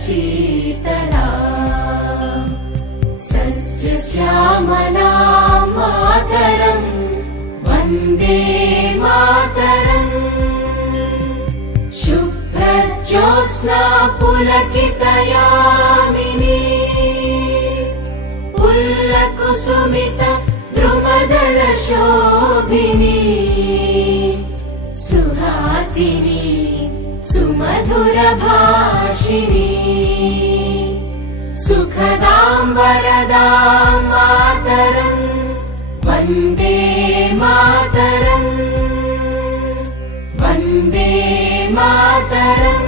शीतला सस्यश्यामला मातरं वन्दे मातरम् शुभ्रज्योत्स्ना पुलकितयामिनी पुल्लकुसुमित द्रुमदलशोभिनी सुहासिनी सुमधुरभाषिणी सुखदां वरदां मातरं वन्दे मातरम् वन्दे मातरम्।